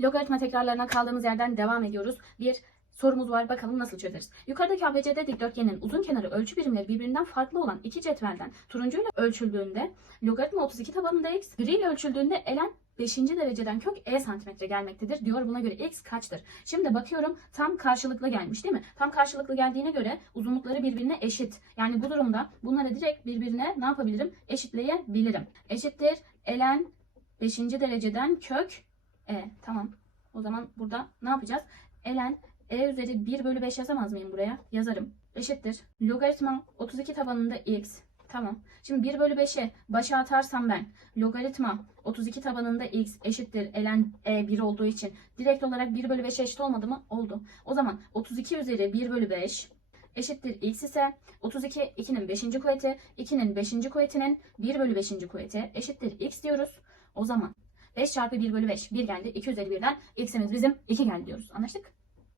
Logaritma tekrarlarına kaldığımız yerden devam ediyoruz. Bir sorumuz var. Bakalım nasıl çözeriz. Yukarıdaki ABCD dikdörtgenin uzun kenarı ölçü birimleri birbirinden farklı olan iki cetvelden turuncuyla ölçüldüğünde logaritma 32 tabanında x, gri ile ölçüldüğünde elen 5. dereceden kök e santimetre gelmektedir diyor. Buna göre x kaçtır? Şimdi bakıyorum tam karşılıklı gelmiş değil mi? Tam karşılıklı geldiğine göre uzunlukları birbirine eşit. Yani bu durumda bunları direkt birbirine ne yapabilirim? Eşitleyebilirim. Eşittir elen 5. dereceden kök e. Tamam. O zaman burada ne yapacağız? Elen e üzeri 1 bölü 5 yazamaz mıyım buraya? Yazarım. Eşittir. Logaritma 32 tabanında x. Tamam. Şimdi 1 bölü 5'e başa atarsam ben logaritma 32 tabanında x eşittir elen e 1 olduğu için direkt olarak 1 bölü 5'e eşit olmadı mı? Oldu. O zaman 32 üzeri 1 bölü 5 eşittir x ise 32 2'nin 5. kuvveti 2'nin 5. kuvvetinin 1 bölü 5. kuvveti eşittir x diyoruz. O zaman 5 çarpı 1 bölü 5 1 geldi. 2 üzeri 1'den x'imiz bizim 2 geldi diyoruz. Anlaştık?